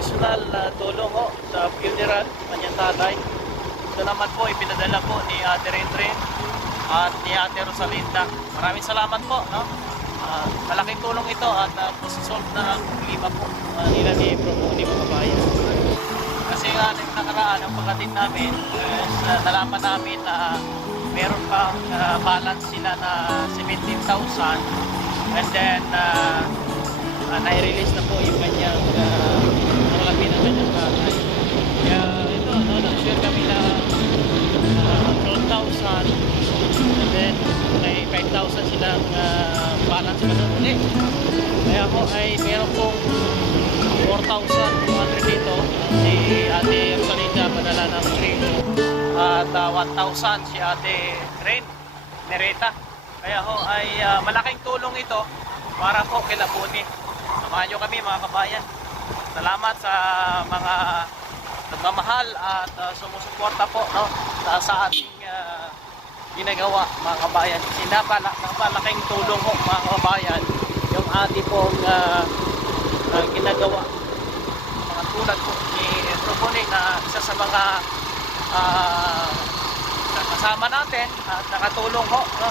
additional na tulong ho sa funeral kanyang tatay. Ito naman po ipinadala po ni Ate Renren at ni Ate Rosalinda. Maraming salamat po, no? Malaking tulong ito at posisolve na ang problema po nila ni Bro Boni, mga bayan. Kasi nga nakaraan ang pagdating namin, nalaman namin na meron pang balance sila na 17,000, and then nai-release na po yung kanyang labi ng kanyang tatay. Kaya ito, no, nag-share kami na 12,000, and then may 5,000 silang balance pa doon ulit. Kaya ako ay meron pong 4,200 dito. Si Ate Rosalinda padala ng 3 at 1,000 si Ate Ren Nereta. Kaya ho ay malaking tulong ito para po kila Boni. Samahan nyo kami, mga kabayan. Salamat sa mga nagmamahal at sumusuporta po, no, sa ating ginagawa, mga kabayan. Napalaking tulong ho, mga kabayan, yung ating pong ginagawa. Mga tulad po ni Bro Boni na isa sa mga kasama natin at nakatulong ho, no,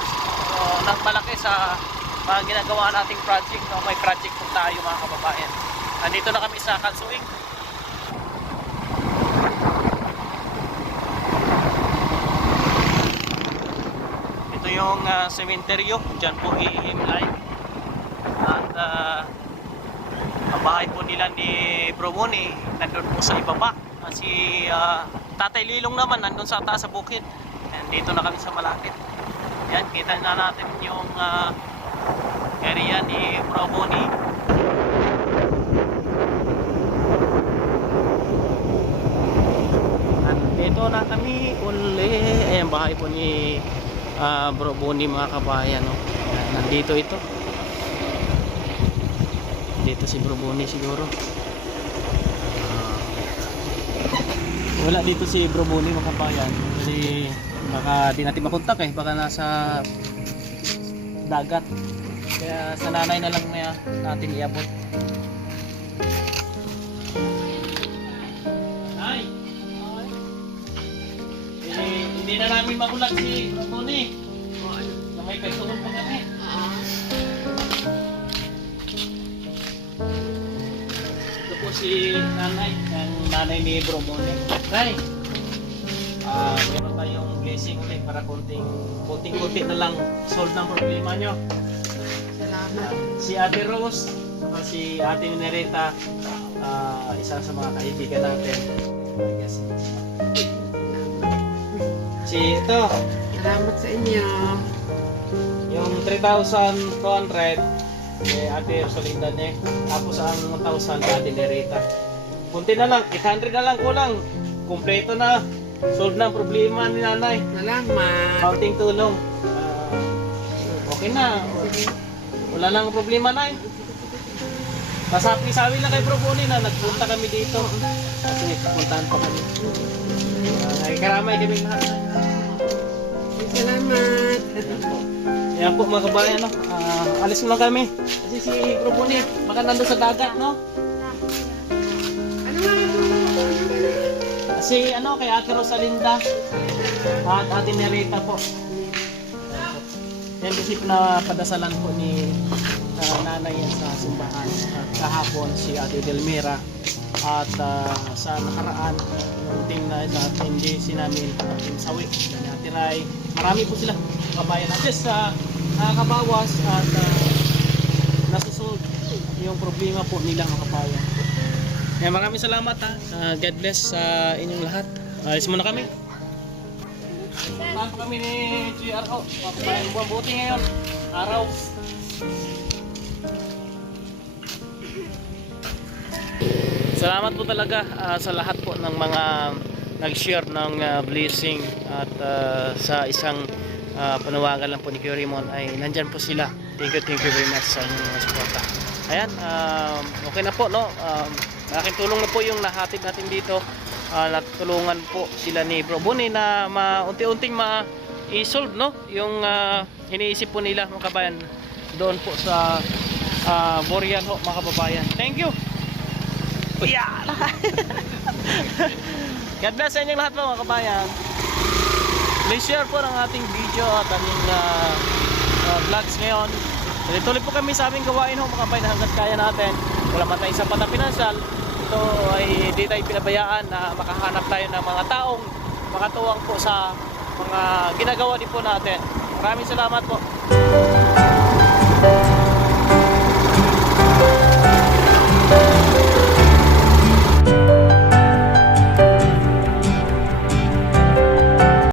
ng malaki sa mga ginagawa nating project, no. May project po tayo, mga kababayan. Nandito na kami sa Kansuing. Ito yung sementeryo, dyan po ihimlay. At ang bahay po nila ni Bro Boni nandun po sa ibaba. Si Tatay Lilong naman nandun sa taas sa bukid. And dito na kami sa malapit. Yan, kita na natin yung area ni Bro Boni. Dito na kami uli. Ayan, bahay po ni Bro Boni, mga kabayan, no? Nandito ito. Dito si Bro Boni siguro. Wala dito si Bro Boni, mga kabayan. Kasi baka di natin makontak eh. Baka nasa dagat. Kaya sa nanay na lang natin iabot. Ay! Hindi na namin magulat si Bro Boni. Na may pagtuhon pa kami. Ito po si nanay. Ang nanay ni Bro Boni. Nay! Meron tayong blessing ulit para konting-konti na lang solve ng problema nyo. Salamat. Si Ate Rose, si Ate Nereta, isa sa mga kaibigan natin. Yes. Si ito, Salamat sa inyo. yung 3,200 Ate Rosalinda niya. Tapos ang 1,000 Ate Nereta. Kunti na lang, 800 na lang kulang. Kompleto na. Solve na ang problema ni nanay. Salamat. Kaunting tulong. Okay na. Wala lang problema na eh. Pasapi-sabi lang kay Bro Boni na nagpunta kami dito. Kasi pupuntahan pa kami. Karamay kami lahat. Salamat. Yan po, mga kabayan, no? Alis mo lang kami. Kasi si Bro Boni baka nandun sa dagat, no? Ano nga yung Si kay Ate Rosalinda at Ate Nereta po. Yan kasi pinapadasalan po ni nanay yan sa simbahan. Kahapon si Ate Delmira at sa nakaraan yung team na hindi namin sawi ni Ate Ray. Marami po sila kabayan natin sa nakakabawas at nasusolve yung problema po nila, mga kabayan. Kaya maraming salamat ha. God bless sa inyong lahat. Alis muna kami. Saan kami ni GRO. Buwan buti ngayon. Araw. Salamat po talaga sa lahat po ng mga nag-share ng blessing at sa isang panawagan lang po ni Kuya Raymond ay nandyan po sila. Thank you very much sa inyong mga suporta. Ayan, okay na po, no? Malaking tulong na po yung nahatid natin dito. Natulungan po sila ni Bro Boni na unti-unting ma-solve, no? Yung iniisip po nila, mga kabayan, doon po sa Boreal ho, mga kababayan. Thank you. Yan! God bless sa inyong lahat po mga kabayan. Please share po ng ating video at aming vlogs ngayon. Tuloy po kami sa aming gawain ho mga kabayan hanggat kaya natin. Wala man tayong sapat na pinansyal. Ito ay di tayo pinabayaan na makahanap tayo ng mga taong makatuwang po sa mga ginagawa din po natin. Maraming salamat po.